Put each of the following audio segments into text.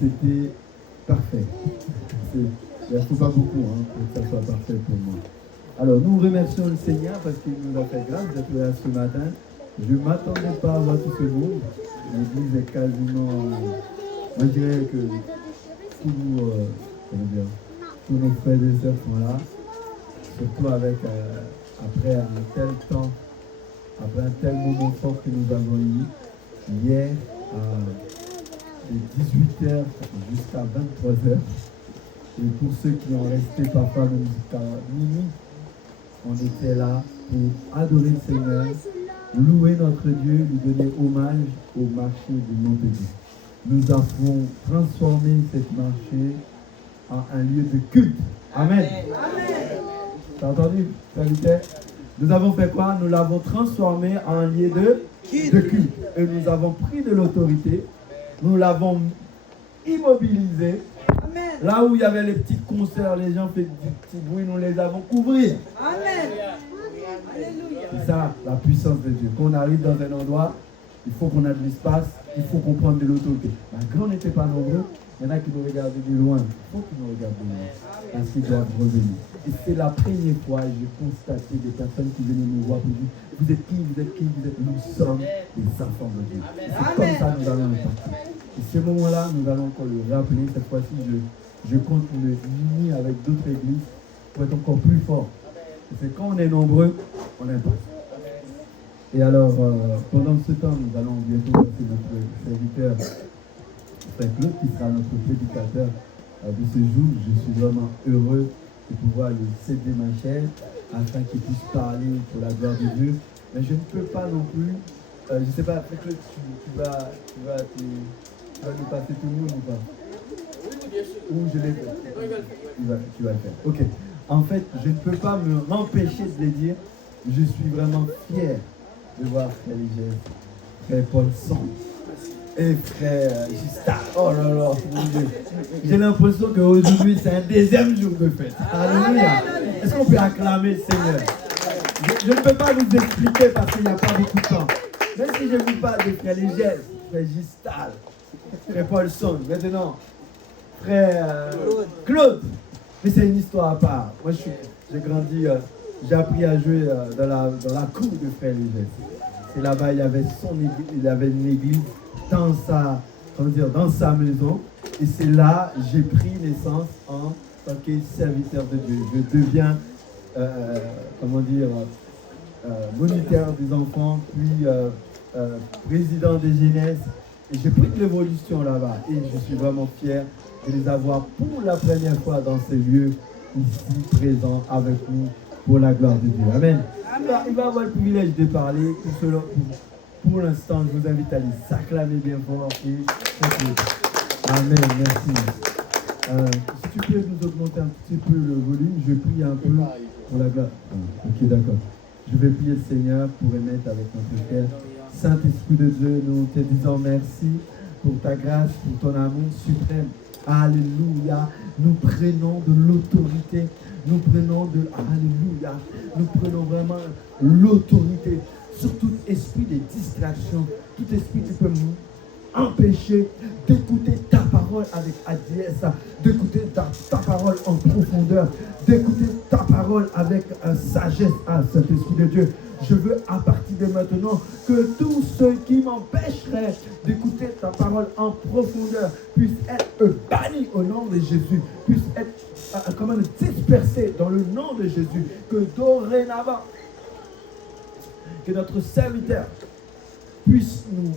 c'était parfait. Il ne faut pas beaucoup pour que ça soit parfait pour moi. Alors, nous remercions le Seigneur parce qu'il nous a fait grâce d'être là ce matin. Je ne m'attendais pas à voir tout ce monde. L'église est quasiment, moi je dirais que tous nos frères et sœurs sont là. Surtout avec, après un tel temps, après un tel moment fort que nous avons eu hier, de 18h jusqu'à 23h. Et pour ceux qui ont resté parfois même jusqu'à minuit, on était là pour adorer le Seigneur, louer notre Dieu, lui donner hommage au marché de Montpellier. Nous avons transformé cette marché en un lieu de culte. Amen. T'as entendu, frère? Nous avons fait quoi? Nous l'avons transformé en un lieu de culte. Et nous avons pris de l'autorité. Nous l'avons immobilisé. Amen. Là où il y avait les petits concerts, les gens faisaient du petit bruit, nous les avons couverts. Amen. C'est ça, la puissance de Dieu. Quand on arrive dans un endroit, il faut qu'on ait de l'espace, il faut qu'on prenne de l'autorité. Malgré on n'était pas nombreux, il y en a qui nous regardaient de loin. Il faut qu'ils nous regardent de loin, parce qu'ils doivent revenir. Et c'est la première fois que j'ai constaté des personnes qui venaient nous voir pour dire, vous êtes qui, vous êtes qui, vous êtes... Nous sommes des enfants de Dieu. Et c'est comme ça que nous allons le partir. Et ce moment-là, nous allons encore le rappeler. Cette fois-ci, je compte le unir avec d'autres églises pour être encore plus fort. Et c'est quand on est nombreux, on impacte. Et alors, pendant ce temps, nous allons bientôt lancer notre serviteur, Frère Claude, qui sera notre prédicateur de ce jour. Je suis vraiment heureux de pouvoir lui céder ma chair afin qu'il puisse parler pour la gloire de Dieu. Mais je ne peux pas non plus, je ne sais pas, Frère Claude, tu vas nous passer tout le monde ou pas? Ou je l'ai fait? Tu vas le faire. Ok. En fait, je ne peux pas m'empêcher de le dire. Je suis vraiment fier de voir Frère Ligès, Frère Paulson et Frère Gista. Oh là là, mon Dieu. J'ai l'impression qu'aujourd'hui, c'est un deuxième jour de fête. Alléluia. Est-ce qu'on peut acclamer le Seigneur? Je ne peux pas vous expliquer parce qu'il n'y a pas beaucoup de temps. Même si je vous parle de Frère Ligès, Frère Gistal, Frère Paulson, maintenant, Frère Claude. Mais c'est une histoire à part. Moi, j'ai grandi, j'ai appris à jouer dans la cour de Frère Ligès. C'est là-bas, il avait une église dans sa maison. Et c'est là j'ai pris naissance en tant que serviteur de Dieu. Je deviens, moniteur des enfants, puis président des jeunesses. Et j'ai pris de l'évolution là-bas. Et je suis vraiment fier de les avoir pour la première fois dans ces lieux, ici présents avec nous, pour la gloire de Dieu. Amen. Il va avoir le privilège de parler. Pour l'instant, je vous invite à les acclamer bien fort. Amen, merci. Si tu peux nous augmenter un petit peu le volume, je prie un peu pour la gloire. Ok, d'accord. Je vais prier le Seigneur pour émettre avec notre frère. Saint-Esprit de Dieu, nous te disons merci pour ta grâce, pour ton amour suprême. Alléluia. Nous prenons de l'autorité. Nous prenons Alléluia. Nous prenons vraiment l'autorité sur tout esprit de distraction, tout esprit qui peut empêcher d'écouter ta parole avec adresse, d'écouter ta parole en profondeur, d'écouter ta parole avec sagesse, Saint-Esprit de Dieu. Je veux à partir de maintenant que tous ceux qui m'empêcheraient d'écouter ta parole en profondeur puissent être bannis au nom de Jésus, puissent être dispersés dans le nom de Jésus, que dorénavant, que notre serviteur puisse nous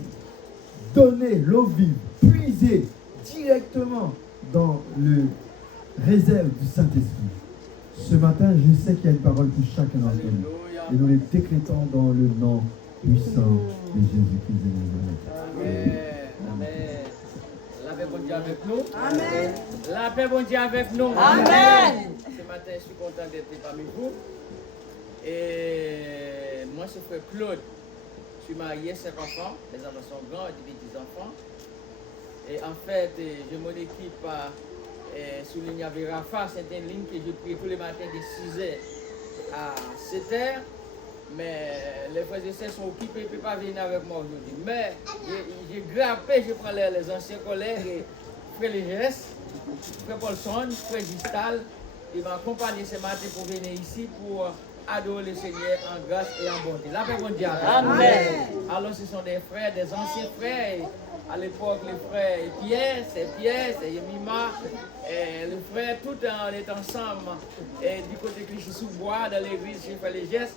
donner l'eau vive, puiser directement dans le réserve du Saint-Esprit. Ce matin, je sais qu'il y a une parole pour chacun d'entre nous. Et nous les décrétons dans le nom puissant de Jésus-Christ de Nazareth. Amen. La paix bon Dieu avec nous. Amen. La paix bon Dieu avec nous. Amen. Ce matin, je suis content d'être parmi vous. Et moi, c'est Frère Claude. Je suis marié, 5 enfants. Les enfants sont grands, j'ai des petits-enfants. Et en fait, je mon équipe sous ligne avec Rafa. C'est une ligne que je prie tous les matins de 6h à 7h. Mais les frères et sœurs sont occupés, ils ne peuvent pas venir avec moi aujourd'hui. Mais j'ai grappé, je prends les anciens collègues et Frère Légès, Frère Paulson, Frère Gistal, il m'a accompagné ce matin pour venir ici pour adorer le Seigneur en grâce et en bonté. La paix, bon Dieu. Amen. Alors, ce sont des frères, des anciens frères. À l'époque, les frères Pierre, c'est Yemima, et les frères, tout on est ensemble du côté Clichy-sous-Bois, dans l'église chez Frère Légès,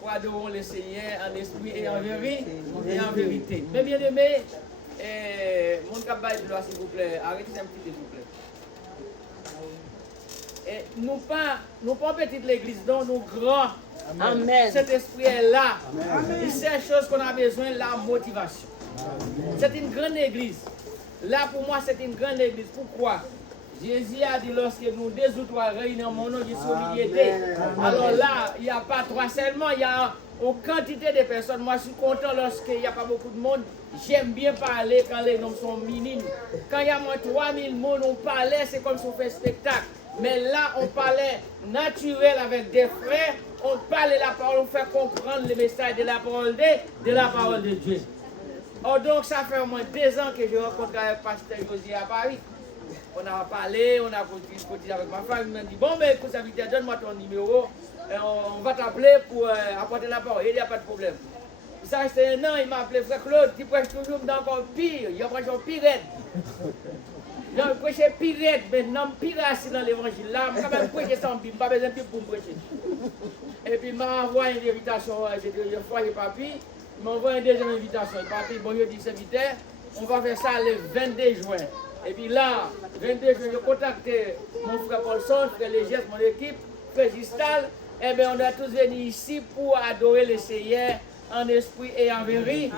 pour adorer le Seigneur en esprit et en vérité. Mais bien aimé, mon cabaye de loi, s'il vous plaît, arrêtez un petit peu, s'il vous plaît. Et nous pas petite l'église, non, nous grands. Amen. Cet esprit est là. Amen. Il sait chose qu'on a besoin, la motivation. C'est une grande église. Là, pour moi, c'est une grande église. Pourquoi? Jésus a dit lorsque nous deux ou trois réunis en mon nom, je suis au milieu d'eux. Alors là, il n'y a pas trois seulement, il y a une quantité de personnes. Moi, je suis content lorsqu'il n'y a pas beaucoup de monde. J'aime bien parler quand les noms sont minimes. Quand il y a moins 3000 personnes, on parlait, c'est comme si on fait spectacle. Mais là, on parlait naturel avec des frères. On parlait la parole, on fait comprendre le message de la parole de Dieu. Oh, donc, ça fait au moins 2 ans que je rencontre avec Pasteur Josier à Paris. On a parlé, on a continué avec ma femme. Il m'a dit, bon, mais écoute, Victor, donne-moi ton numéro. Et on va t'appeler pour apporter la parole. Il n'y a pas de problème. Ça, c'est 1 an, il m'a appelé Frère Claude. Tu prêches toujours dans encore pire. Il y a encore pire. Je prêche pire, maintenant pire assis dans l'évangile. Là, je vais prêcher sans Bible, pas besoin de pour me prêcher. Et puis, il m'a envoyé une invitation. J'ai dit, je crois, papi. Il m'a envoyé une deuxième invitation. Papi, bon, je dis, serviteur, on va faire ça le 22 juin. Et puis là, 22 juin, j'ai contacté mon frère Paulson, frère Légès, mon équipe, frère Gistal. Eh bien, on a tous venu ici pour adorer le Seigneur en esprit et en vérité.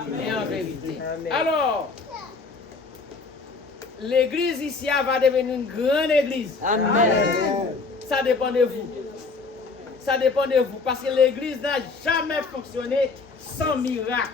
Amen. Alors, l'église ici va devenir une grande église. Amen. Ça dépend de vous. Ça dépend de vous. Parce que l'église n'a jamais fonctionné sans miracle.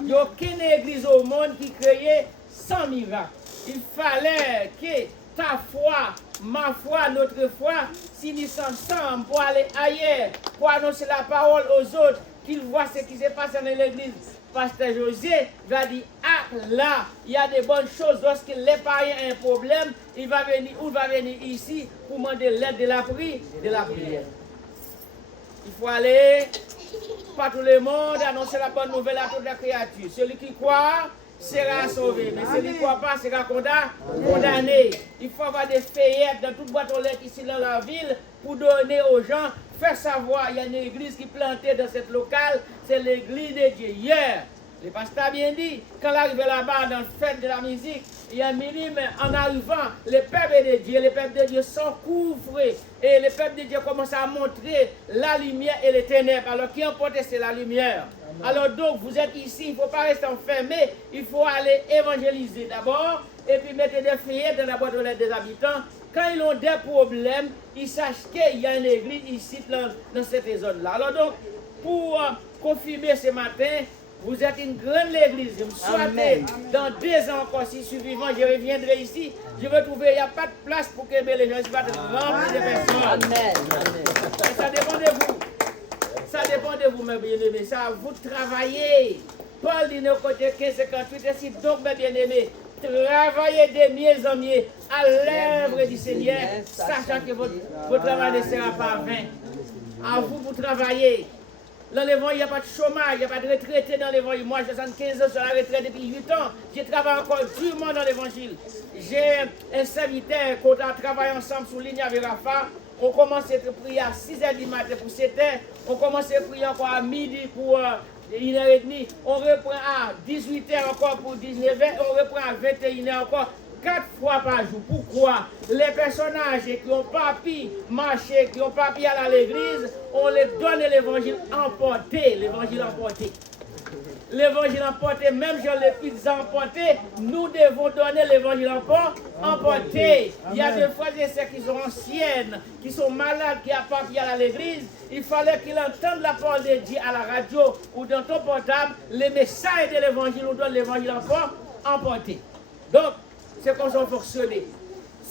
Il n'y a aucune église au monde qui créait sans miracle. Il fallait que ta foi, ma foi, notre foi s'unissent ensemble pour aller ailleurs, pour annoncer la parole aux autres, qu'ils voient ce qui se passe dans l'église. Pasteur José va dire, ah là, il y a des bonnes choses. Lorsque les païens ont un problème, il va venir ici pour demander l'aide de la prière. Il faut aller par tout le monde, annoncer la bonne nouvelle à toute la créature. Celui qui croit sera sauvé, mais celui qui ne croit pas sera condamné. Il faut avoir des feuillettes dans toute boîte aux lettres ici dans la ville pour donner aux gens, faire savoir, il y a une église qui est plantée dans cette locale, c'est l'église de Dieu. Hier, le pasteur a bien dit, quand il arrive là-bas dans le fête de la musique, il y a un minimum, en arrivant, le peuple de Dieu sont couvrés. Et le peuple de Dieu commence à montrer la lumière et les ténèbres. Alors qui emporte, c'est la lumière. Alors donc, vous êtes ici, il ne faut pas rester enfermé, il faut aller évangéliser d'abord, et puis mettre des feuillettes dans la boîte aux lettres des habitants. Quand ils ont des problèmes, ils sachent qu'il y a une église ici dans cette zone-là. Alors donc, pour confirmer ce matin, vous êtes une grande église. Je me souhaite, dans 2 ans encore, si je suis vivant, je reviendrai ici. Je vais trouver, il n'y a pas de place pour que les gens se battent remplis de personnes. Amen. Et ça dépend de vous. Ça dépend de vous, mes bien-aimés. Ça, vous travaillez. Paul dit, côté 15-58, et si donc, mes bien-aimés, travaillez de mieux en mieux à l'œuvre du Seigneur, sachant que votre travail ne sera pas vain. À vous, vous travaillez. Dans l'évangile, il n'y a pas de chômage, il n'y a pas de retraité dans l'évangile. Moi, j'ai 75 ans sur la retraite depuis 8 ans. Je travaille encore durement dans l'évangile. J'ai un serviteur qu'on a travaillé ensemble sur Linia Verafa. On commence à prier à 6h du matin pour 7h. On commence à prier encore à midi pour 1h30. On reprend à 18h encore pour 19h. On reprend à 21h encore. 4 fois par jour. Pourquoi? Les personnages qui n'ont pas pu marcher, qui n'ont pas pu aller à l'église, on les donne l'évangile emporté. L'évangile emporté. L'évangile emporté, même si les pizzas emportées, nous devons donner l'évangile emporté. Il y a des frères et sœurs qui sont anciennes, qui sont malades, qui n'ont pas pu aller à l'église. Il fallait qu'ils entendent la parole de Dieu à la radio ou dans ton portable. Les messages de l'évangile, on donne l'évangile emporté. Donc, c'est comme ça fonctionner.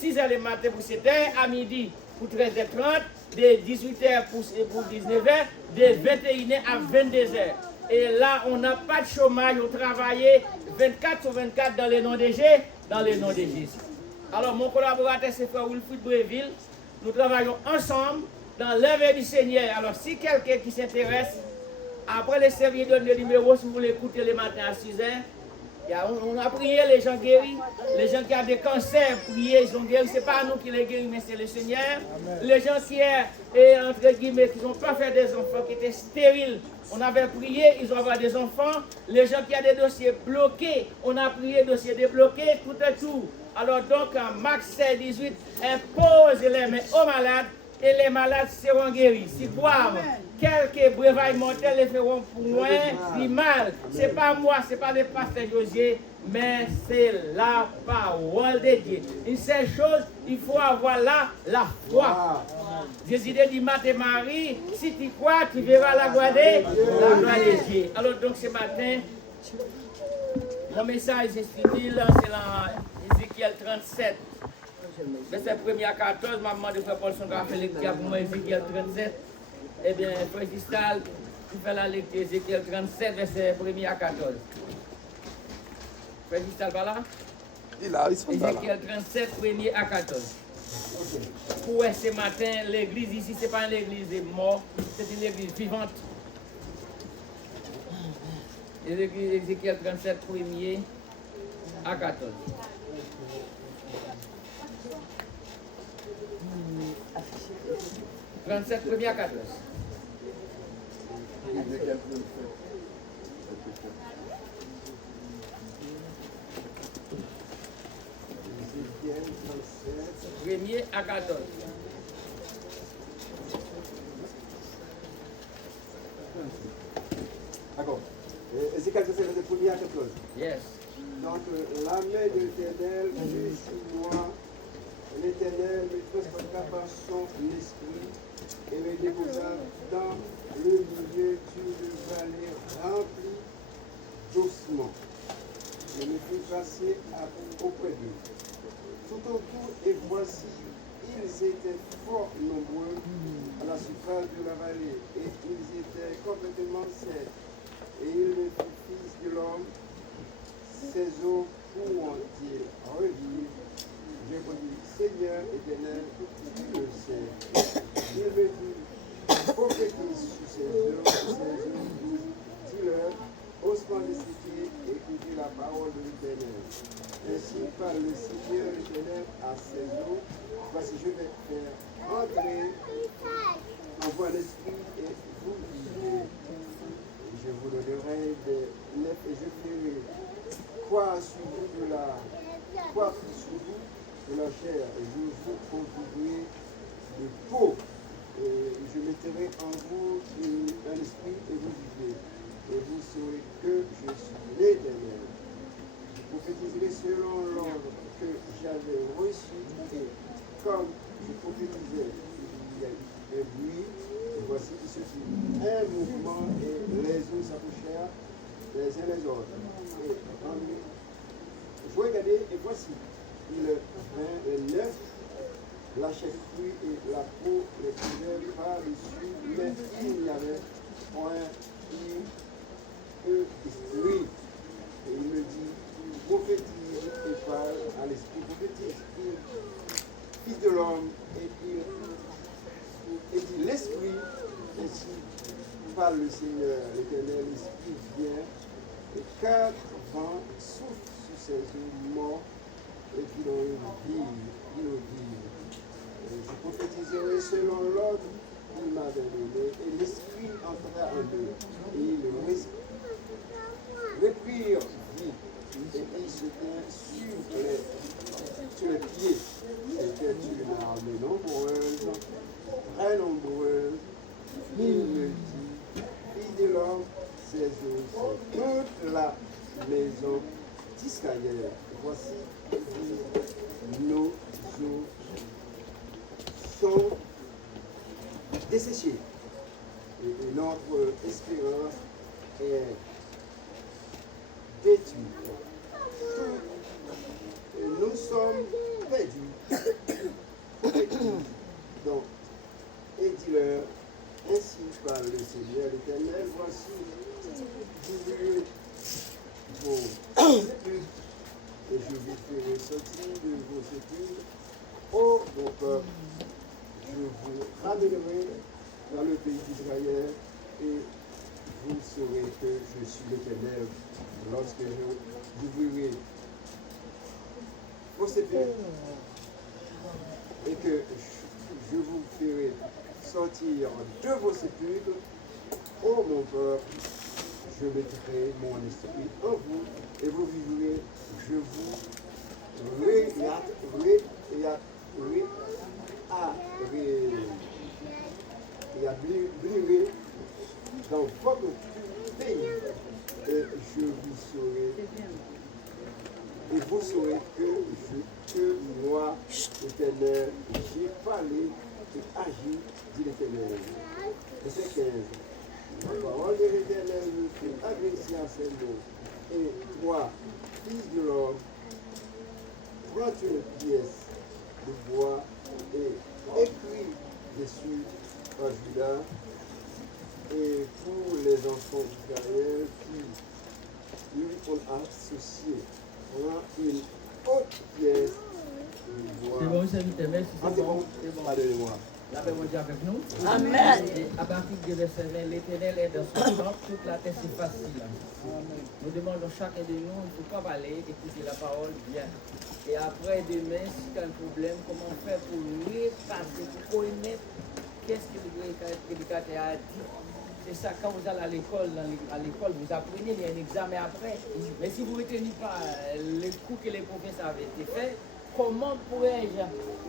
6h le matin pour 7h, à midi pour 13h30, de 18h pour 19h, de 21h à 22h. Et là, on n'a pas de chômage, on travaille 24 sur 24 dans les noms de Jésus. Alors, mon collaborateur, c'est Frère Wilfried Bréville. Nous travaillons ensemble dans l'œuvre du Seigneur. Alors, si quelqu'un qui s'intéresse, après le service donne le numéro, si vous voulez écouter le matin à 6h, on a prié, les gens guéris. Les gens qui ont des cancers, priés, ils sont guéris. Ce n'est pas nous qui les guérissons, mais c'est le Seigneur. Amen. Les gens qui, entre guillemets, qui n'ont pas fait des enfants, qui étaient stériles, on avait prié, ils ont avoir des enfants. Les gens qui ont des dossiers bloqués, on a prié, dossiers débloqués, tout et tout. Alors donc, en Marc 16, 18, impose les mains aux malades et les malades seront guéris. Si boivent quelques breuvailles mortelles, les feront pour moins du mal. Ce n'est pas moi, ce n'est pas le pasteur Josier, mais c'est la parole de Dieu. Une seule chose, il faut avoir là la foi. Jésus dit, Marthe et Marie, si tu crois, tu verras la gloire de Dieu. Alors donc ce matin, mon message est style, c'est dans Ézéchiel 37. Verset 1er à 14, ma maman de Frère Paul Songa fait lecture pour moi, Ézéchiel 37. Eh bien, Frère Gistal, tu fais la lecture, Ézéchiel 37, verset 1er à 14. Frère Gistal, voilà. Ézéchiel 37, 1er à 14. Pour ce matin, l'église ici, ce n'est pas une église morte, c'est une église vivante. Ézéchiel 37, 1er à 14. 37, 1er à 14. Premier à 14. D'accord. Ézéchiel 37, verset 1er à 14. Yes. Donc, la main de l'Éternel est sur moi. L'Éternel me transporta par son esprit et me déposa dans le milieu d'une vallée remplie d'ossements. Je me fis passer auprès d'eux. Tout autour, et voici, ils étaient fort nombreux à la surface de la vallée, et ils étaient complètement secs. Et il me fit, fils de l'homme, ces eaux pourront-ils revivre? Je vous dis, Seigneur éternel, tu le sais. Il me dit, prophétise sur ces eaux, dis-leur, ossements desséchés, écoutez la parole de l'Éternel. Ainsi parle le Seigneur éternel à ces eaux. Voici, je vais faire entrer en voie l'esprit et vous vivez. Je vous donnerai des lèvres et je ferai croire sur vous de la chair, et je vous conduirai de peau. Et je mettrai en vous un esprit et vous vivez. Et vous saurez que je suis l'Éternel. Je prophétiserai selon l'ordre que j'avais reçu, et comme je prophétisais, il y a eu un bruit, et voici qu'il se fit un mouvement, et les eaux s'approchèrent les uns les autres. Et je regardais, et voici, il vint l'œuf, la chair cuite et la peau les couverts par-dessus, mais il n'y avait point que esprit. Et il me dit, prophétise et parle à l'esprit, prophétise, fils de l'homme, et dit l'esprit, ainsi parle le Seigneur, l'Éternel, l'esprit vient, et 4 vents soufflent sur ces eaux mortes, et qui ont une vie. Je prophétiserai selon l'ordre qu'il m'avait donné, et l'esprit entra en eux, et ils reprirent vie, et ils se tinrent sur les pieds. C'était une armée nombreuse, très nombreuse. Il me dit, fille de l'homme, ces eaux sont toute la maison d'Israël. Voici, nos eaux sont desséchées. Et notre espérance est détruite. Nous sommes perdus. Donc, et dis-leur, ainsi parle le Seigneur l'Éternel, voici, j'ouvrirai vos sépulcres, et je vous ferai sortir de vos sépulcres, peuple, je vous ramènerai dans le pays d'Israël et vous saurez que je suis l'Éternel lorsque je ouvrirai vos sépulcres et que je vous ferai sortir de vos sépulcres. Ô mon peuple, je mettrai mon esprit en vous et vous vivrez. Je vous rétablirai dans votre pays et vous saurez que moi, l'Éternel, j'ai parlé et agi, dit l'Éternel. Verset 15. La parole de l'Éternel me fait adresser à ces mots. Et toi, fils de l'homme, prends une pièce de bois et écris dessus par Judas et pour les enfants d'Israël qui lui ont associé, prends une autre pièce de bois. C'est bon, serviteur, merci. C'est bon, pardonnez-moi. La paix mondiale avec nous. Amen. Et à partir de verset 20, l'Éternel est dans son temple, toute la terre c'est facile. Nous demandons chacun de nous, il ne faut pas parler, écouter la parole bien. Et après demain, si tu as un problème, comment faire pour repasser, pour connaître qu'est-ce que le prédicateur a dit. C'est ça, quand vous allez à l'école, vous apprenez, il y a un examen après. Mais si vous ne retenez pas les cours que les professeurs avaient été faits, comment pourrais-je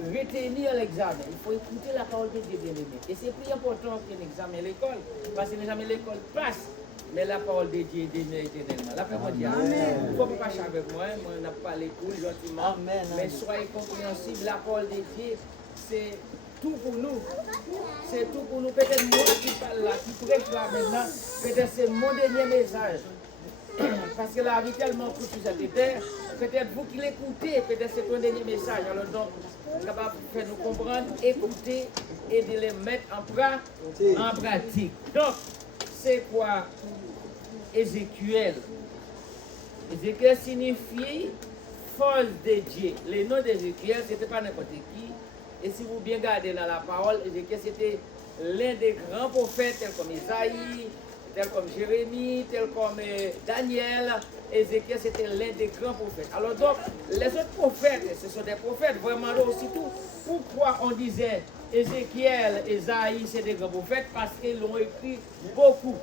retenir l'examen? Il faut écouter la parole de Dieu, bien-aimé. Et c'est plus important qu'un examen à l'école, parce que l'examen à l'école passe, mais la parole de Dieu est demeure éternellement. La parole de Dieu, il ne faut pas parler avec moi, on n'a pas les cours gentiment, mais soyez compréhensibles, la parole de Dieu, c'est tout pour nous. C'est tout pour nous. Peut-être moi qui parle là, qui prêche là maintenant, peut-être c'est mon dernier message. Parce que la vie est tellement courte sur cette terre, peut-être vous qui l'écoutez, peut-être c'est ton dernier message. Alors donc, vous êtes capable de faire nous comprendre, écouter et de les mettre en pratique. Donc, c'est quoi Ézéchiel? Ézéchiel signifie force de Dieu. Le nom d'Ézéchiel, ce n'était pas n'importe qui. Et si vous bien regardez dans la parole, Ézéchiel c'était l'un des grands prophètes, tels comme Isaïe, tel comme Jérémie, tel comme Daniel. Ézéchiel, c'était l'un des grands prophètes. Alors donc, les autres prophètes, ce sont des prophètes, vraiment aussi tout. Pourquoi on disait Ézéchiel, Isaïe, c'est des grands prophètes? Parce qu'ils l'ont écrit beaucoup.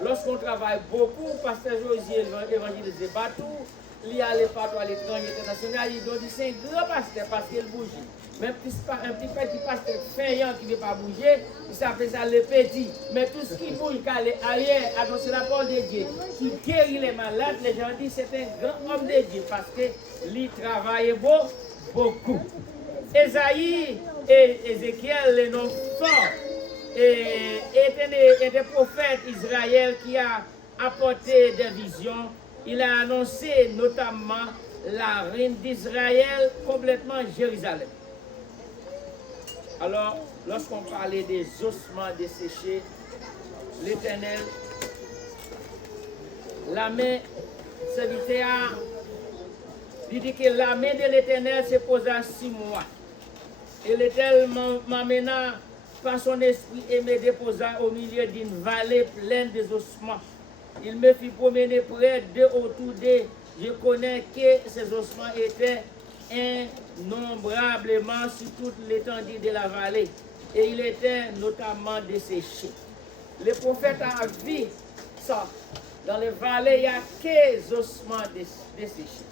Lorsqu'on travaille beaucoup, Pasteur Josiel évangélisé partout, il y a les partout à l'étranger international, il doit dire c'est un grand pasteur parce qu'il bouge. Mais un petit pasteur feignant qui ne veut pas bouger, il s'appelle ça le petit. Mais tout ce qui bouge, qui est ailleurs, annoncer la parole de Dieu, qui guérit les malades, les gens disent c'est un grand homme de Dieu parce qu'il travaille beaucoup. Esaïe et Ézéchiel, les noms forts, étaient des prophètes Israël qui a apporté des visions. Il a annoncé notamment la reine d'Israël complètement Jérusalem. Alors, lorsqu'on parlait des ossements desséchés, l'Éternel, la main, serviteur, il dit que la main de l'Éternel se posa 6 mois. Et l'Éternel m'amena par son esprit et me déposa au milieu d'une vallée pleine des ossements. Il me fit promener près de autour d'eux. Je connais que ces ossements étaient innombrablement sur toute l'étendue de la vallée. Et il était notamment desséché. Le prophète a vu ça. Dans les vallées, il y a 15 ossements desséchés.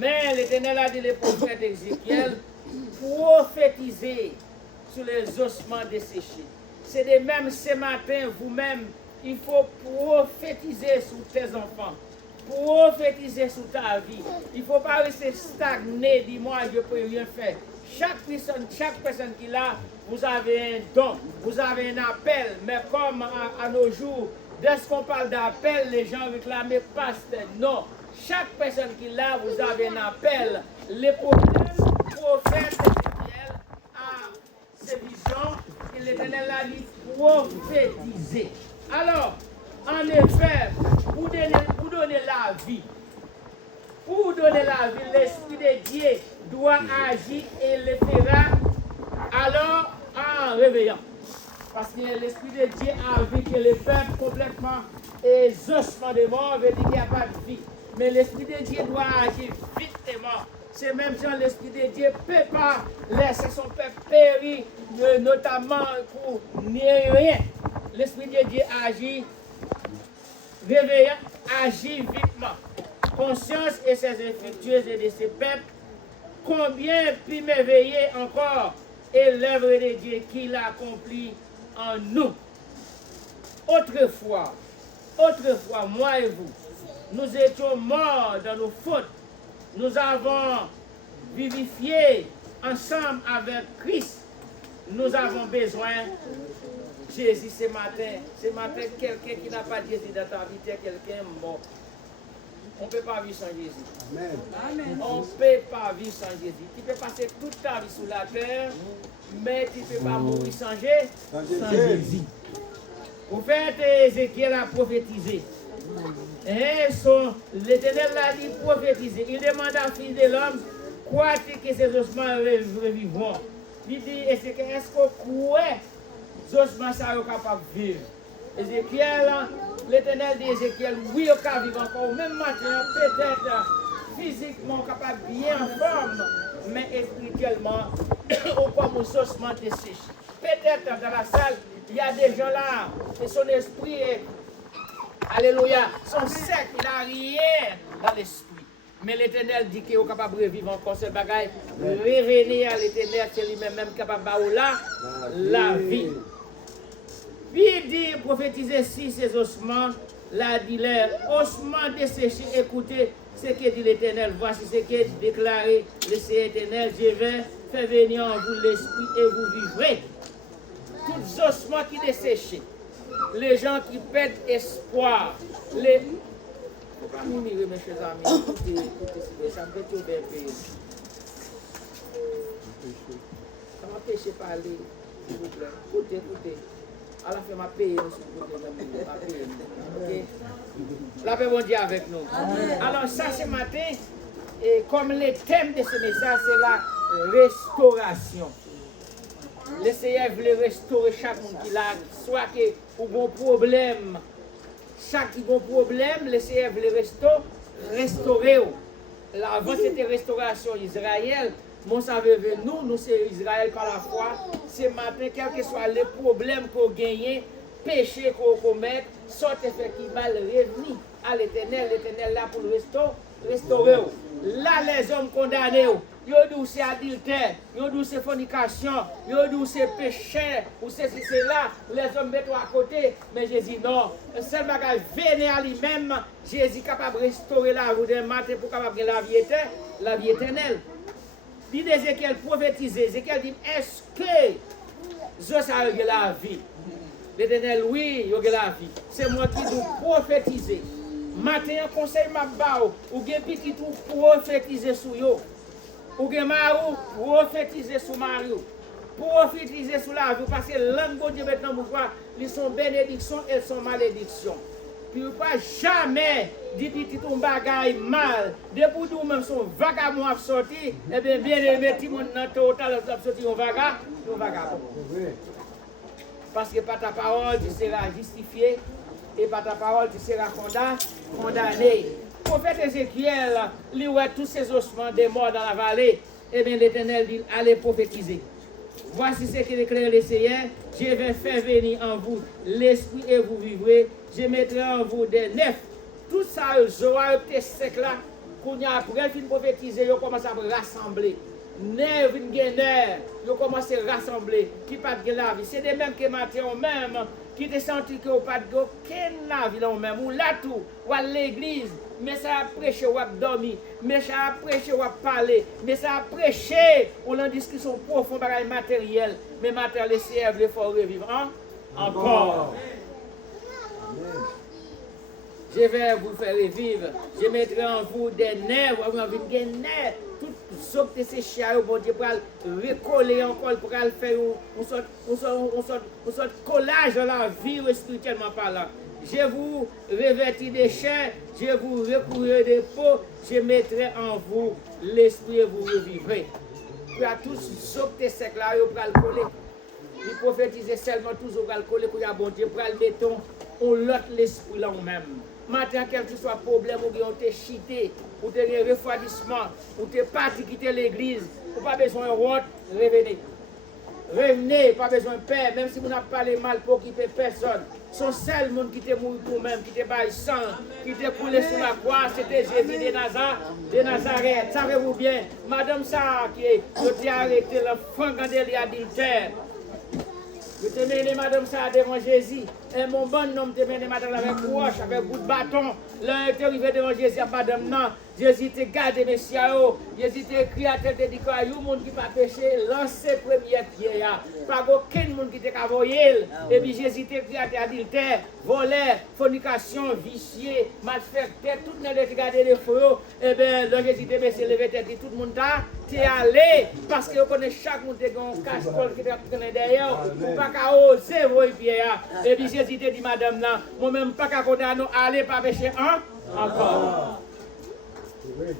Mais l'Éternel a dit le prophète Ézéchiel, prophétisez sur les ossements desséchés. C'est de même ce matin, vous-même, il faut prophétiser sur tes enfants, prophétiser sur ta vie. Il ne faut pas rester stagné, dis-moi, je ne peux rien faire. Chaque personne qui est là, vous avez un don, vous avez un appel. Mais comme à nos jours, dès qu'on parle d'appel, les gens réclament pasteur. Non, chaque personne qui est là, vous avez un appel. Le prophète Ézéchiel a ses visions et l'Éternel a dit prophétiser. Alors, en effet, pour donner la vie, l'Esprit de Dieu doit agir et le fera alors en réveillant. Parce que l'Esprit de Dieu a vu que le peuple complètement est ossements de mort, veut dire qu'il n'y a pas de vie. Mais l'Esprit de Dieu doit agir vitement. C'est même genre l'Esprit de Dieu ne peut pas laisser son peuple périr, notamment pour rien. L'Esprit de Dieu agit, réveillant, agit vitement. Conscience et ses infectueuses et de ses peuples, combien puis m'éveiller encore et l'œuvre de Dieu qu'il a accomplie en nous. Autrefois, moi et vous, nous étions morts dans nos fautes. Nous avons vivifié ensemble avec Christ. Nous avons besoin de Jésus ce matin. Ce matin, quelqu'un qui n'a pas de Jésus dans ta vie, c'est quelqu'un mort. On ne peut pas vivre sans Jésus. Amen. On ne peut pas vivre sans Jésus. Tu peux passer toute ta vie sur la terre, mais tu ne peux pas mourir sans Jésus. Au fait, Ézéchiel a prophétisé. L'Éternel l'a dit prophétiser. Il demande à fils de l'homme, crois-tu que ces ossements revivront? Il dit, est-ce qu'on croit que ces ossements sont capables de vivre? Ézéchiel, l'Éternel dit Ézéchiel, oui, on peut vivre encore. Même matin, peut-être physiquement capable de bien en forme, mais spirituellement, au quoi mon ossements desséchés. Peut-être dans la salle, il y a des gens là, et son esprit est, alléluia, son sec, il n'a rien dans l'esprit. Mais l'Éternel dit qu'il est capable de vivre encore ce bagage. Revenez à l'Éternel, c'est lui-même capable de la vie. Puis il dit, prophétiser si ces ossements, là dit l'air, ossements desséchés, écoutez ce que dit l'Éternel. Voici ce que déclaré le Seigneur éternel. Je vais faire venir en vous l'esprit et vous vivrez. Tous les ossements qui desséchent, les gens qui perdent espoir, les... Il ne faut pas mourir, mes chers amis. Écoutez, ça me fait tout bien payer. Ça m'empêche de parler, s'il vous plaît. Écoutez. À la fin, je vais payer. La paix, bon Dieu, avec nous. Alors, ça, ce matin, et comme le thème de ce message, c'est la restauration. Le Seigneur voulait restaurer chaque monde qui a, soit que ou un problème. Chaque qui a un problème, le Seigneur voulait restaurer. Avant, c'était restauration Israël. Mon savez nous c'est Israël par la foi. Ce matin, quel que soit le problème qu'on gagne, péché qu'on commet, soit effectivement revenir à l'Éternel. L'Éternel là pour le restaurer. Là, les hommes condamnés, ils disent c'est adultère, ils disent c'est fornication, ils disent c'est péché, ou c'est là. Les hommes mettent à côté, mais Jésus non. Un seul bagage, venez à lui-même. Jésus est capable de restaurer la roue d'un matin pour capable de la vie éternelle. Dit Ézéchiel prophétisé. Ézéchiel dit, est-ce que Dieu a eu la vie? L'Éternel, oui, il a eu la vie. C'est moi qui dois prophétiser. Matin, un conseil m'a bao, ou bien petit tout prophétiser sur yo. Ou bien marou, prophétiser sur Mario. Prophétiser sur la vie, parce que langue de Dieu maintenant, vous voyez, ils sont bénédictions et sont malédictions. Puis ne pas jamais dire que ton bagage mal. Depuis que même son vagabond a sorti, et bien aimé, tout le monde dans total a sorti un vagabond. Parce que par ta parole, tu seras justifié, et par ta parole, tu seras condamné. Le prophète Ézéchiel, lui voit tous ces ossements des morts dans la vallée, et bien l'Éternel dit, allez prophétiser. Voici ce que déclare le Seigneur, je vais faire venir en vous l'esprit et vous vivrez, je mettrai en vous des nefs. Tout ça, Joël était sec là, qu'on y a après fin prophétiser, ils commencent à rassembler. Nerf, une guénère, ils commencent à rassembler, qui pas de la vie. C'est des mêmes qui matin même, qui te senti que pas de aucune la vie là même, ou là tout, ou à l'église, mais ça a prêché ou a dormi, mais ça a prêché ou a parlé, mais ça a prêché ou en discussion profonde par le matériel, mais matériel le Seigneur veut faire revivre encore. Amen. Je vais vous faire revivre, je mettrai en vous des nerfs, vous avez des nerfs. Tout ce que ces chiens, bon Dieu, pour recoller encore, pour faire une sorte collage dans la vie spirituellement parlant. je vous revêtis des chair, je vous recouvrirai de peau, je mettrai en vous l'esprit et vous revivrez. Puis à tous sauter sec là, vous pouvez le coller. Il prophétise seulement tous vous pouvez le coller pour bon Dieu, pour le mettre on l'autre l'esprit là même. Matin, quel que soit le problème, ou bien on t'est chité, ou t'es un refroidissement, ou t'es parti quitter l'église, ou pas besoin de route, revenez. Revenez, pas besoin de paix, même si vous n'avez pas les mal pour quitter personne. Son seul monde qui t'est mort pour même, qui t'est baillé sang, qui t'est coulé sur la croix, c'était Jésus de Nazareth. Savez-vous bien, madame ça qui a arrêté l'enfant quand elle est adultère. Je te mène madame ça devant Jésus. Et mon bon homme te mène madame avec roche, avec bout de bâton. Là, il est arrivé devant Jésus à madame non. Jésus te garde messieurs. Jésus te écrit à tête de dire qu'il y a un monde qui va pécher, lancez première pierre. Pas aucun monde qui te cavoyé. Et puis Jésus te écrit à tête adultère, voleur, fornication, vicieux, malfaiteur, tout le monde te garde les feux. Et bien, là, Jésus te baissé levé tête, tout le monde t'es allé. Parce que vous connaissez chaque monde qui a un cache-colle qui est derrière. Vous pas qu'à oser vos pierres. Et puis Jésus te dit, madame, là, moi-même pas qu'à condamner, allez pas pécher encore.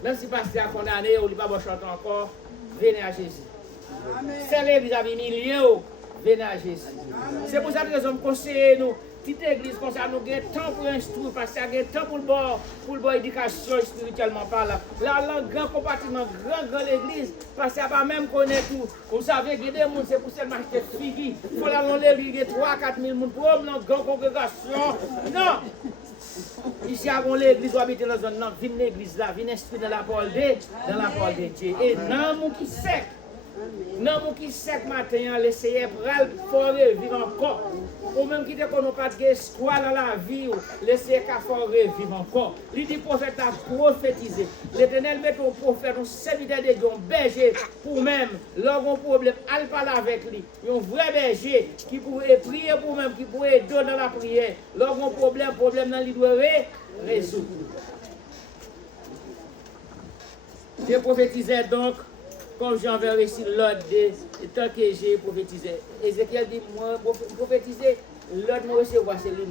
Même si le pasteur a condamné, ou ne pas chanter encore, venez à Jésus. C'est l'église à 8 millions, venez à Jésus. C'est pour ça que nous sommes conseillés, nous, petite église comme ça, nous avons temps pour instruire, parce qu'il y a temps pour le bon éducation spirituellement par là. Là, le grand compartiment, grand l'église, parce qu'il n'y a pas même connaître tout. Vous savez, il y a des gens, c'est pour seulement acheter figi. Il faut la l'église, il y a 3 000 à 4 000 personnes pour une grande congrégation. Non! Ici, avant l'église, vous habitez dans la zone, non, venez l'église là, venez instruire dans la parole de Dieu. Et non, mon qui sec. Non, mon qui sec matin, l'essayer pour forer, vivre encore. Ou même qui ne connaît pas de espoir dans la vie, l'essayer qu'à forer, vivre encore. Il dit prophète a prophétisé. L'Éternel met un prophète, un serviteur de Dieu, un berger pour même, lorsqu'on a un problème, elle parle avec lui. Un vrai berger qui pourrait prier pour même, qui pourrait aider dans la prière. Lorsqu'on a un problème dans l'idée, doit résoudre. J'ai prophétisé donc. Comme j'enverrai ici l'ordre de tant que j'ai prophétisé. Ézéchiel dit, moi, prophétiser, l'ordre me recevoir, c'est lui.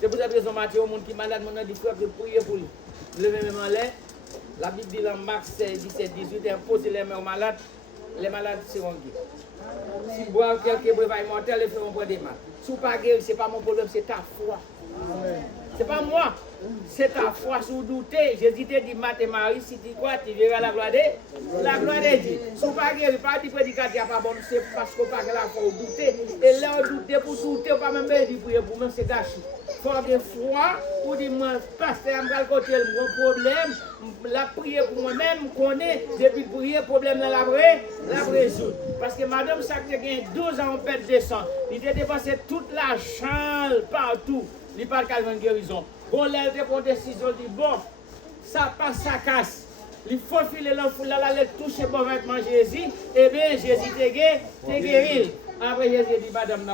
C'est pour ça que les Matthieu, monde qui est malade, mon dit, frère, de prier pour lui. Levez mes mains là. La Bible dit dans Marc 16, 17, 18, imposez les mains aux malades, les malades seront guéris. Si vous boivez quelques breuvailles mortels, ils feront prendre des mal. Si vous ne pas guéri, ce n'est pas mon problème, c'est ta foi. Ce n'est pas moi. C'est ta foi, si vous doutez. Jésus te dit, Marthe et Marie, si tu crois, tu verras la gloire de Dieu. Si vous pas guéri, pas dit prédicateur, pas bon, c'est parce qu'on pas la foi, vous doutez. Et là, vous doutez pour douter, vous pas même dire prier pour moi, c'est gâché. Il faut avoir foi, pour dire, moi, pasteur, je vais côté mon problème, la prière pour moi-même, connaît, depuis prier, problème dans la résoudre. Parce que madame, ça qui a 12 ans, on perd 200. Il a dépensé toute l'argent partout. Il parle qu'à une guérison. Bon, là, il prend une décision, il dit, bon, ça passe, ça casse. Il faut filer l'enfant, là, il touche bon vêtement Jésus, et bien, Jésus te guéri. Après, Jésus dit, madame,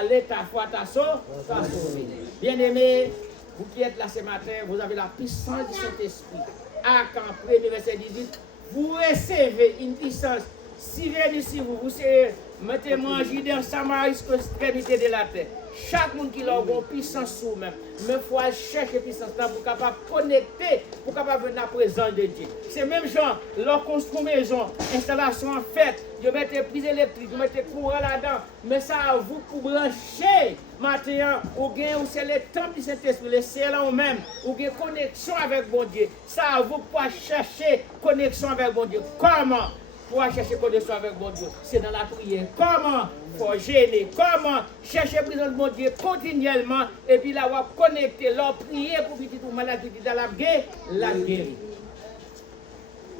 allez, ta foi, ta sauvé. Bien-aimés, vous qui êtes là ce matin, vous avez la puissance du Saint-Esprit. Acte en 1er verset 18, vous recevez une puissance. Si vient d'ici, vous serez, mettez-moi en Judée, en Samarie, jusqu'aux extrémités de la terre. Chaque monde qui a une puissance sur même, mais il faut chercher puissance là pour capable connecter, pour capable venir à la présence de Dieu. C'est même genre, leur construit une maison, installation en fait, vous mettez prise électrique, vous mettez courant là-dedans, mais ça à vous pour brancher. Maintenant, ou c'est le temple du Saint-Esprit, le ciel en même, ou une connexion avec bon Dieu. Ça à vous pour chercher connexion avec bon Dieu. Comment? Pour chercher connexion avec bon Dieu, c'est dans la prière. Comment? Pour gêner. Comment? Chercher présence de mon Dieu continuellement. Et puis là, on va connecter, leur prier pour petit ou malade qui est dans la guérir.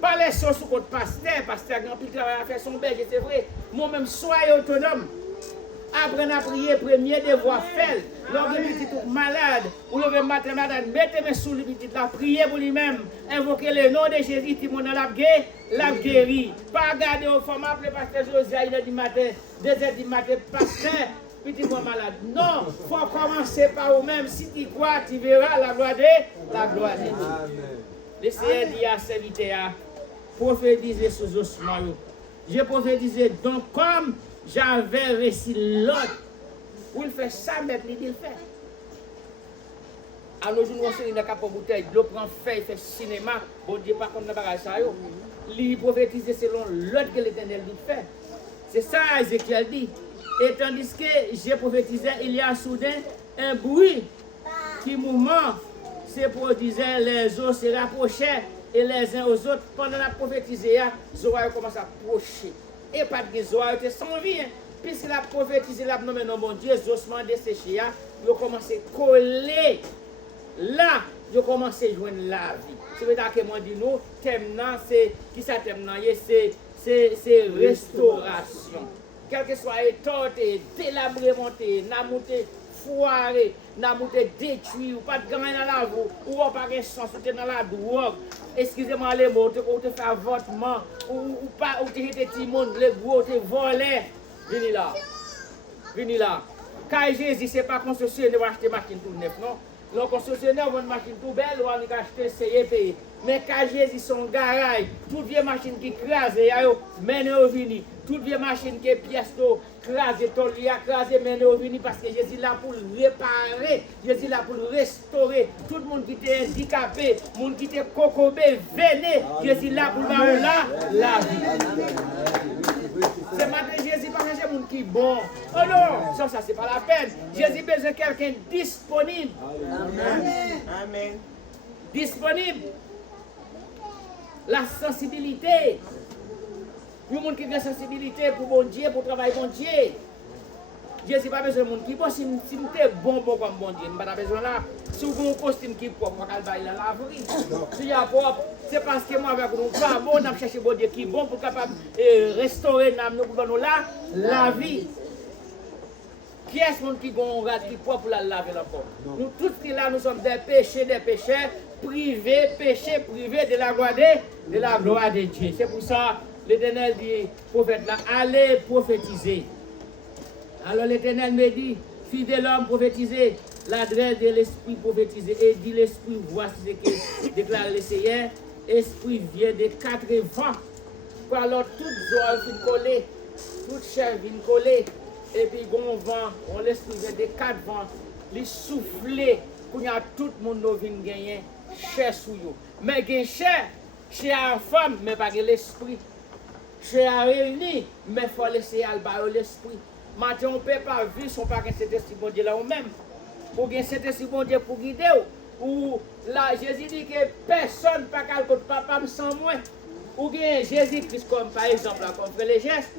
Pas les choses sur votre pasteur grand plus travail à faire son berger, c'est vrai. Moi-même, soyez autonome. Apprenez à prier, premier devoir fait. Lorsque vous êtes malade, ou le matin malade, mettez-moi sous le petit là, priez pour lui-même. Invoquez le nom de Jésus, qui mon la guéri. Pas garder au format, le pasteur Josiah, 1h du matin, 2h du matin, pasteur, petit moi malade. Non, il faut commencer par vous-même. Si tu crois, tu verras la gloire de Dieu. Le Seigneur dit à serviteur, prophétisez sous ossements. Je prophétisais donc comme j'avais réussi l'autre. Où il fait ça, mais il dit le fait. À nos jours, on n'a qu'à prendre bouteille, l'eau prend feuille, fait cinéma, bon Dieu, par contre, n'a pas ça, lui prophétiser selon l'ordre que l'Éternel lui fait. C'est ça, Ézéchiel dit. Et tandis que j'ai prophétisé, il y a soudain un bruit qui mouvement se produisait, les eaux se rapprochaient et les uns aux autres. Pendant la prophétisée, les oreilles commencent à approcher. Et pas de oreilles étaient sans vie. Puisque la prophétisée, la nommé non bon Dieu, les ossements desséchés, ils ont commencé à coller. Là, ils ont commencé à joindre la vie. C'est vrai que moi dis nous, thème c'est qui ça thème c'est restauration. Quel que soit les torté, délabré, monté, namouté, foiré, namouté, détruit, ou pas de gamin dans la voie, ou pas de sens, ou dans la drogue. Excusez-moi les mots, ou te fait avortement, ou pas, ou te jeté timon, les gros te volé. Venez là. Venez là. Quand Jésus, c'est pas concessionnaire, va acheter machine tout neuf, non? Le concessionnaire vend une machine tout belle, on va acheter, essayer, payer. Mais quand Jésus, son garage, toute vieille machine qui crase, mène au vini. Toute vieille machine qui est pièce d'eau, crase, tollia, crase, mène au vini. Parce que Jésus est là pour réparer, Jésus est là pour restaurer. Tout le monde qui était handicapé, le monde qui était cocobé, venez. Jésus est là pour faire la vie. Ce matin, Jésus pas chercher monde qui est bon. Oh non, ça c'est pas la peine. Jésus a besoin de quelqu'un disponible. Amen. Amen. Disponible. La sensibilité. Il y a des gens qui ont la sensibilité pour bon Dieu, pour travailler bon Dieu. Jésus n'a pas besoin de monde qui est bon. Si tu es bon comme bon Dieu, tu n'as pas besoin là. Si vous avez un costume qui est propre, vous allez la laverie. Si il est propre, c'est parce que moi, avec nous, pas bon, on cherche bon Dieu qui est bon pour capable restaurer nous la vie. Qui est-ce qui a un rat qui est propre pour la laver la porte? Nous tous qui là, nous sommes des pécheurs privés, péchés privés de la gloire de Dieu. C'est pour ça l'Éternel dit, prophète là, allez prophétiser. Alors l'Éternel me dit, fille de l'homme prophétiser, l'adresse de l'esprit prophétiser. Et dit l'esprit, voici ce que déclare le Seigneur, esprit vient de 4 vents. Alors toute oreille vient coller, toute chair vient coller. Et puis, on vent, on l'esprit vient de 4 vents, les souffler, pour que tout le monde vient gagner chair sous eux. Mais il y a chair à femme, mais pas l'esprit. Chair à réunir, mais il faut laisser l'esprit. Maintenant, on ne peut pas vivre son pas cet esprit bon Dieu là ou même. Pour gagner cet esprit bon Dieu pour guider. Ou là, Jésus dit que personne ne peut pas le papa sans moi. Ou bien Jésus-Christ comme par exemple, comme frère les gestes.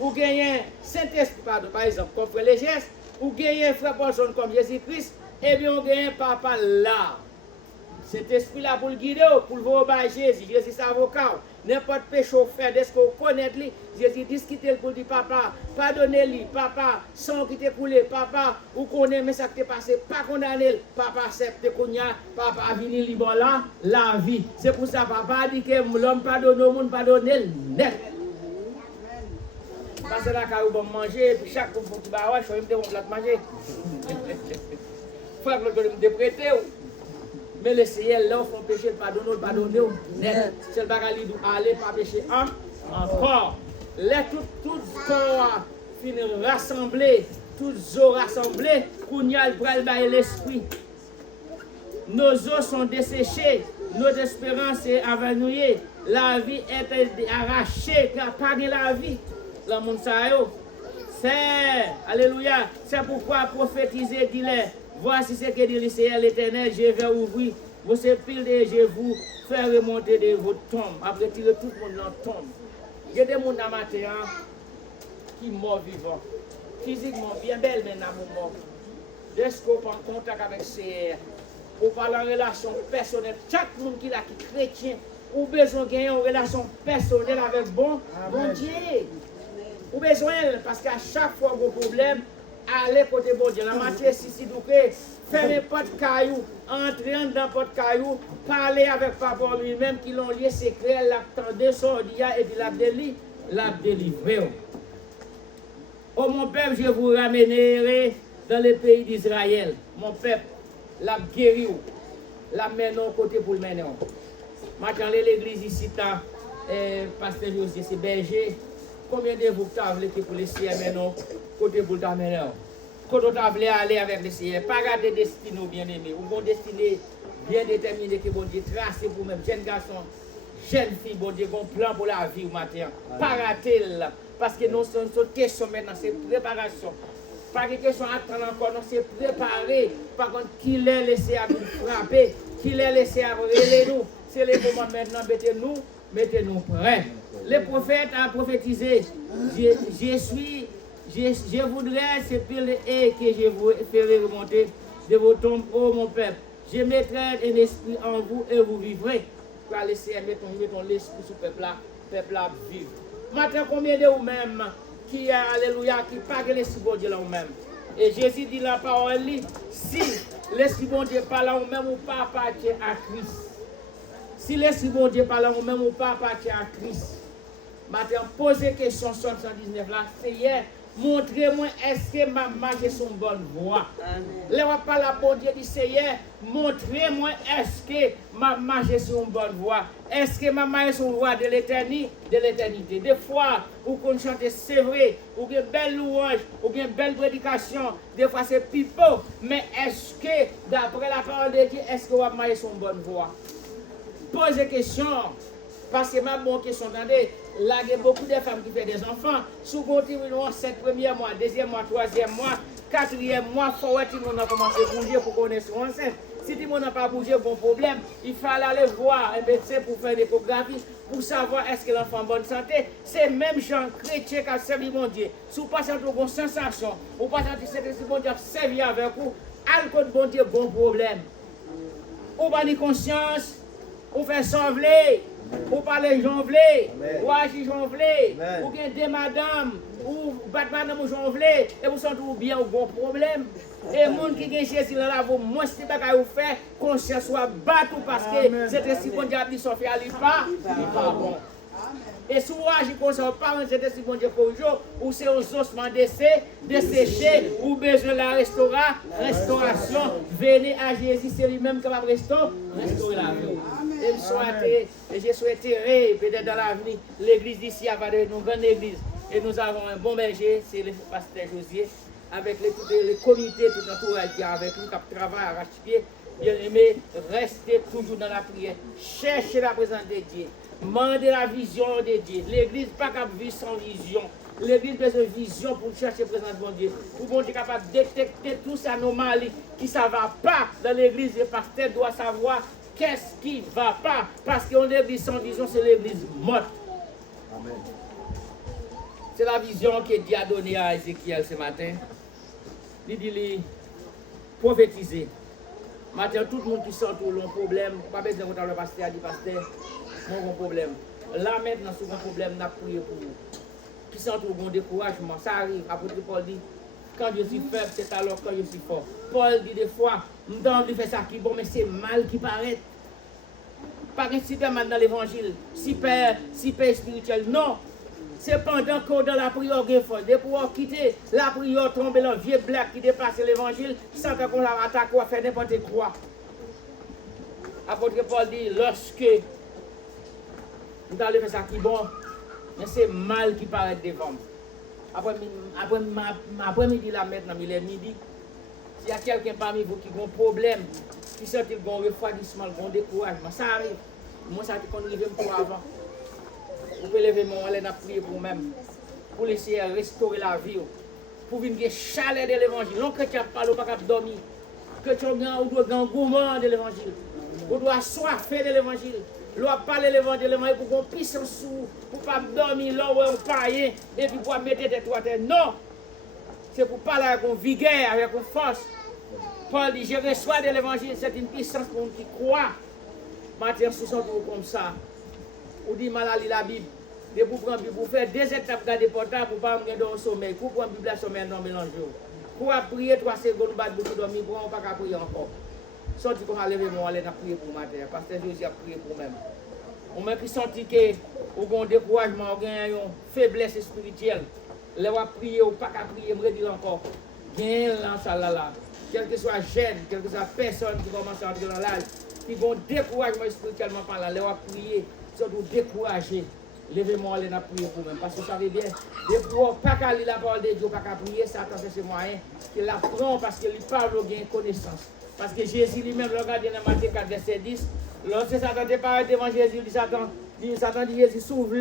Ou bien Saint-Esprit, pardon, par exemple, comme frère les gestes. Ou bien frère Paulson comme Jésus-Christ. Et bien on gagne papa là. Cet esprit-là pour le guider, pour le voir au Jésus. Jésus c'est avocat. N'importe péché au fait, est-ce qu'on connaît lui? Jésus dit quitter pour dire papa, pardonnez-lui, papa, sans qui t'est coulé, papa, ou connaît mais ça qui t'est passé, pas condamné, papa accepte qu'on y a, papa vini libre là, la vie. C'est pour ça papa dit que l'homme pardonne au monde, pardonne net. Parce que là, quand on va manger, puis chaque fois que tu vas je vais me demander de manger. Faut que l'autre me prêter. Mais le Seigneur, là, font péché, pardonner, net. C'est le bagage qui doit aller, pas pécher encore. Là, tout corps finit rassemblé, tous os rassemblés, qu'on y a le bras et l'esprit. Nos os sont desséchés, notre espérance est avanouée, la vie est arrachée, car pas de la vie. La monde c'est, alléluia, c'est pourquoi prophétiser, dit-il. Voici ce que dit le Seigneur l'Éternel, je vais ouvrir vos sépulcres et je vais vous faire remonter de vos tombes. Après tirer tout le monde dans la tombe. Il y a des gens dans ma terre qui sont morts vivants. Physiquement bien belles, mais dans mon mort. Dès qu'on prend contact avec le Seigneur, on parle en relation personnelle. Chaque monde qui est là, qui est chrétien, ou besoin de gagner une relation personnelle avec bon Dieu. Ou besoin, parce qu'à chaque fois vos problèmes, allez côté bon Dieu. La matière si doué, fermez pas de caillou, entrez dans pas de caillou, parlez avec papa lui-même qui l'ont lié secret, l'attendez son dia et puis l'a délivré. Oh mon peuple, je vous ramènerai dans le pays d'Israël. Mon peuple, l'a guéri, l'a mené côté pour le mener. Maintenant l'église ici, pasteur José, c'est berger. Combien de vous avez pour laisser maintenant côté pour t'amener? quand on t'a voulu aller avec le Seigneur. Pas garder destinée bien aimé. Ou une destinée bien déterminée que bon Dieu tracé pour même jeune garçon, jeune fille, bon Dieu, bon plan pour la vie au matin. Pas rater là. Parce que nous sommes une question maintenant, c'est préparation. Pas de question à attendre encore, non, c'est préparer. Par contre, qui l'a laissé à nous frapper, qui l'a laissé à relayer nous. C'est le moment maintenant, mettez-nous prêts. Les prophètes ont prophétisé. Je voudrais ce pile et que je vous ferai remonter de vos tombes, ô mon peuple. Je mettrai un esprit en vous et vous vivrez. Pour laisser mettons l'esprit sur le peuple là vivre. Maintenant, combien de vous-même qui a, alléluia, qui parle l'esprit bon Dieu là vous-même. Et Jésus dit la parole, si l'esprit bon Dieu parle là vous-même ou pas appartient à Christ. Si l'esprit bon Dieu parle là vous-même ou pas appartient à Christ. Maintenant, posez question 119 là, c'est hier. Montrez-moi, est-ce que ma marche est sur une bonne voie? Là, on parle à bon Dieu du Seigneur. Montrez-moi, est-ce que ma marche est sur une bonne voie? Est-ce que ma marche est sur une voie de l'éternité? Des fois, vous qu'on chante, c'est vrai, ou une belle louange, ou une belle prédication. Des fois, c'est pipeau. Mais est-ce que, d'après la parole de Dieu, est-ce que ma marche est sur une bonne voie? Posez question. Parce que ma bonne question, attendez, là, il y a beaucoup de femmes qui font des enfants. Souvent, ils ont 7 premiers mois, 2e mois, 3e mois, 4e mois, il faut que on a commencé à bouger pour qu'on soit enceinte. Si tout le monde n'a pas bougé, bon problème, il fallait aller voir un médecin pour faire une échographie, pour savoir est-ce que l'enfant est en bonne santé. C'est même gens chrétiens qui ont servi mon Dieu. Si vous passez une bonne sensation, vous passez que bon Dieu a servi avec vous, alcool bon Dieu, bon problème. Vous avez conscience, vous faites sauver. Ou parler jonglé, ou agir jonglé, ou bien des madames, ou battre madame ou jonglé, et vous sentez bien au bon problème. Et les gens qui ont Jésus là, vous moins si vous faire, conscience soit battu parce que c'est si bon Dieu a dit sauf il pas bon. Et si vous agissez comme ça, pas c'est si bon Dieu pour jour, ou c'est aux ossements desséchés, ou besoin de la restauration, venez à Jésus, c'est lui-même qui va restaurer la vie. Et j'ai souhaité, peut-être dans l'avenir, l'église d'ici va devenir une grande église. Et nous avons un bon berger, c'est le pasteur Josier, avec les comités, tout l'entourage qui est avec nous, qui travaille à arrache-pied. Bien aimé, restez toujours dans la prière. Cherchez la présence de Dieu. Demandez la vision de Dieu. L'église n'est pas capable de vivre sans vision. L'église a besoin de vision pour chercher la présence de mon Dieu. Pour bon Dieu capable de détecter tout ça anomalie qui ne va pas dans l'église. Le pasteur doit savoir qu'est-ce qui ne va pas. Parce qu'on l'église sans vision, c'est l'église morte. Amen. C'est la vision que Dieu a donnée à Ézéchiel ce matin. Il dit, prophétiser. Maintenant, tout le monde qui sort tout un problème, pas besoin de le pasteur a dit, pasteur, mon problème. Là maintenant, sur un problème, on a prié pour vous. Qui sent tout bon découragement, ça arrive. Apôtre Paul dit, quand je suis faible, c'est alors que je suis fort. Paul dit des fois, nous avons fait ça qui est bon, mais c'est mal qui paraît. Pas un super mal dans l'évangile, super spirituel. Non. C'est pendant qu'on dans la prière, il faut pouvoir quitter la prière, tomber dans le vieux blague qui dépasse l'évangile, sans qu'on attaque ou faire n'importe quoi. Apôtre Paul dit, lorsque nous allons faire ça qui est bon, mais c'est mal qui paraît devant. Après-midi, là maintenant, il est midi. S'il y a quelqu'un parmi vous qui a un problème, qui sent qu'il y a un refroidissement, un découragement, ça arrive. Moi, ça qu'on arrive pour avant. Vous pouvez lever mon aller et prier pour vous-même. Pour laisser restaurer la vie. Pour venir chaleur de l'évangile. Non, chrétien parle, pas capable dormir. Chrétien doit avoir un gourmand de l'évangile. On doit soifer de l'évangile. On doit parler de l'évangile pour qu'on puisse en sous. Pour ne pas dormir là où on paille. Et puis pour mettre des toits à terre. Non. C'est pour parler avec une vigueur, avec une force. Paul dit, je reçois de l'évangile. C'est une puissance pour nous qui croient. Matin, sous son tour comme ça. Ou dit mal à lire la Bible. Et pour prendre Bible, pour faire 2 étapes garder portable pour pas me dans le sommeil. Pour prendre Bible à sommeil non mélange. Pour prier 3 secondes, pour dormir, pour ne pas prier encore. Sorti qu'on a levé mon aller à prier pour matin. Pasteur Josie a prié pour même. On m'a senti que on a un découragement, on a une faiblesse spirituelle. Là on a prié, on pas qu'à prier, me redire encore. Gain là. Quel que soit jeune, quelle que soit personne qui commence à entrer dans l'âge, qui vont découragement spirituellement par là, on a prié. Surtout décourager. levez-moi, allez, n'a prier pour moi. Parce que vous savez bien, des fois, pas qu'à lire la parole de Dieu, pas qu'à prier, Satan, c'est moyen qu'il apprend parce qu'il parle, il a une connaissance. Parce que Jésus lui-même, regardez dans Matthieu 4, verset 10, lorsque Satan est parlé devant Jésus, Satan dit Jésus, s'ouvre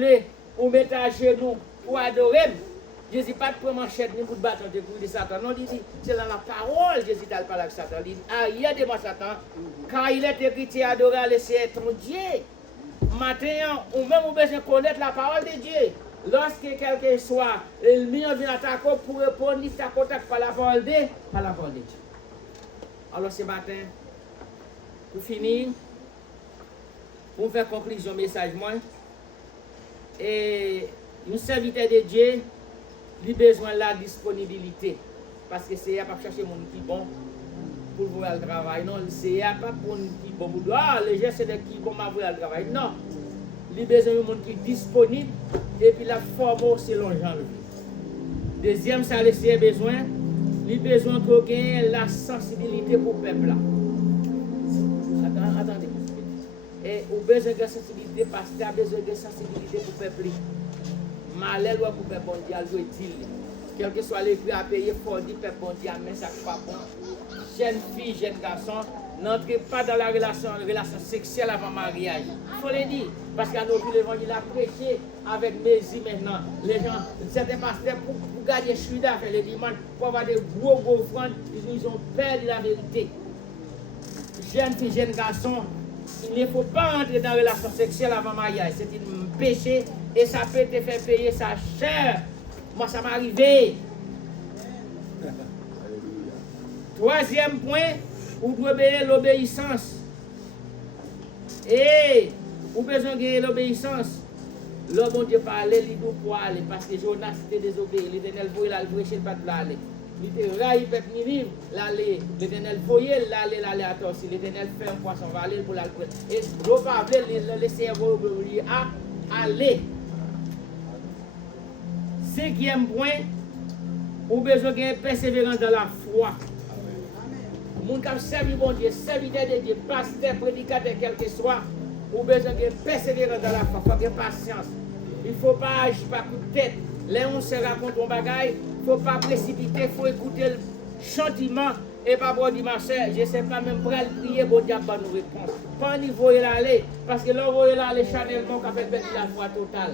ou mettez à genoux pour adorer. Jésus pas de prendre manchette ni pour de bâton de coups de Satan. Non, il dit, c'est dans la parole, Jésus t'a parlé avec Satan. Il dit, arrière de moi, Satan, car il est écrit, tu adoras le Seigneur ton Dieu. Maintenant, ou même vous besoin de connaître la parole de Dieu. Lorsque quelqu'un soit, le mien vient attaquer pour répondre, il s'attaque par la parole de Dieu. Alors ce matin, pour finir, pour faire conclusion message, moi, et une serviteur de Dieu, il a besoin de la disponibilité. Parce que c'est pas chercher mon qui bon pour voir le travail. Non, c'est pas pour mon qui bon. Les gens, c'est de qui bon pour voir le travail. Non. Il a besoin de monde qui est disponible et puis la forme selon Jean-Louis. Deuxième, ça a besoin. Il a besoin qu'on ait la sensibilité pour le peuple. Attendez. Et au besoin de sensibilité parce qu'il a besoin de sensibilité pour le peuple. Malheur doit pour le peuple mondial, doit dire. Quel que soit les prix à payer, il faut dire peuple mondial, mais ça ne pas bon. Jeune fille, jeune garçon, n'entrez pas dans la relation sexuelle avant mariage. Il faut le dire. Parce qu'à nos jours, l'évangile a prêché avec Mésie maintenant. Les gens, certains pasteurs, pour garder Chouda, faire les dimanches, pour avoir des gros offrandes, ils ont peur de la vérité. Jeune fille, jeune garçon, il ne faut pas entrer dans la relation sexuelle avant mariage. C'est un péché et ça peut te faire payer sa chair. Moi, ça m'est arrivé. Troisième point, vous devez obéir l'obéissance. Et vous avez besoin de l'obéissance. L'homme bon Dieu parlait, il dit pour aller. Parce que Jonas était désobéi. L'Éternel voyait l'aller chez le pas de l'aller. Il était raillé, il peut Ninive, l'aller. L'Éternel voyait l'aller à torsi. L'Éternel fait un poisson, va aller pour l'aller. Et l'eau va laisser aller. Cinquième point, vous avez besoin de persévérance dans la foi. Mon qui servi bon Dieu, serviteur de Dieu, pasteur, prédicateur, quel que soit, vous avez besoin de persévérance dans la foi, il faut avoir patience. Il ne faut pas agir par coup de tête. Là, on se raconte un bagage, il ne faut pas précipiter, il faut écouter gentiment et pas bon dire ma soeur, je ne sais pas même pour aller prier, bon Dieu va nous répondre. Pas niveau l'aller, parce que là, vous voyez l'aller chanellement qui a fait perdre la foi totale.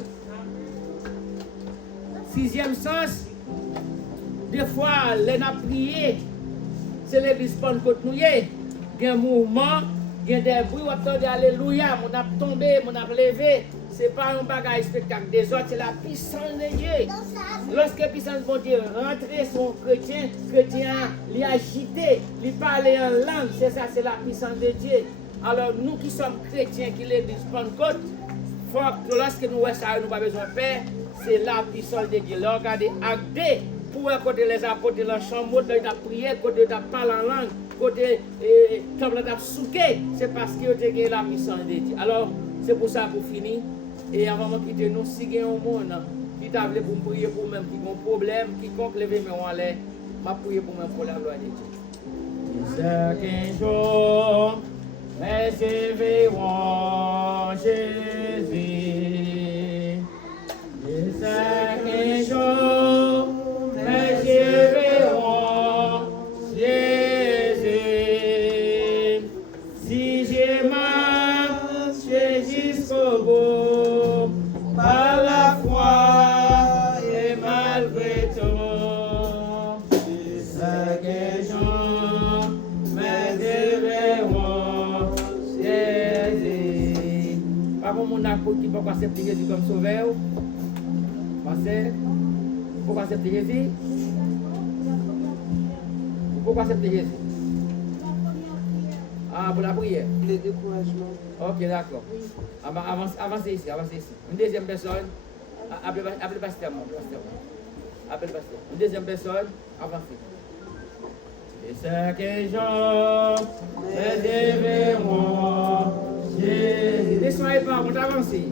Sixième sens, des fois, les n'a prié, c'est l'église Pentecôte nous y est. Il y a un mouvement, il y a des bruits, on attend alléluia, on a tombé, on a levé. Ce n'est pas un bagage spectacle des autres, c'est la puissance de Dieu. Lorsque la puissance de Dieu rentre son chrétien, il est agité, il parle en langue, c'est ça, c'est la puissance de Dieu. Alors nous qui sommes chrétiens, qui l'église Pentecôte, faut que lorsque nous voyons ça, nous n'avons pas besoin de paix, c'est la puissance de Dieu. Là, regardez, acte pour côté les apôtres de la chambre, de la prière, côté de parler en langue, côté comme de souquer, c'est parce que vous avez la puissance de Dieu. Alors, c'est pour ça pour finir. Et avant de quitter nous, si il y a un monde qui t'a voulu pour prier pour même qui a un problème, quiconque lève mes en l'air, je prier pour même pour la gloire de Dieu. Certains jours, persévérons Jésus. Certains jours, persévérons Jésus. Si je marche jusqu'au bout, par la foi et malgré tout, chaque jour, persévérons Jésus. Pas comme on a qui peut accepter Jésus comme sauveur. Pourquoi accepter Jésus? Pourquoi accepter Jésus? Ah, pour la prière. Le découragement. Ok, d'accord. Avancez ici. Une deuxième personne. Appelez le pasteur. Appelez le pasteur. Une deuxième personne. Avancez. Et chaque jour, persévérons Jésus. Ne soyez pas, on avance. Et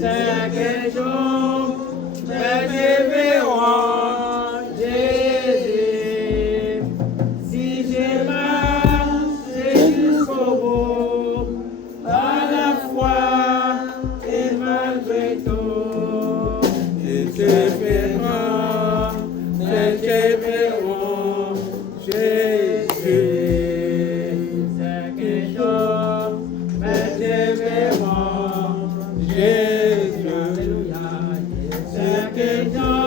chaque jour, persévérons Jésus. Si je marche jusqu'au bout, par la foi et malgré tout. que dans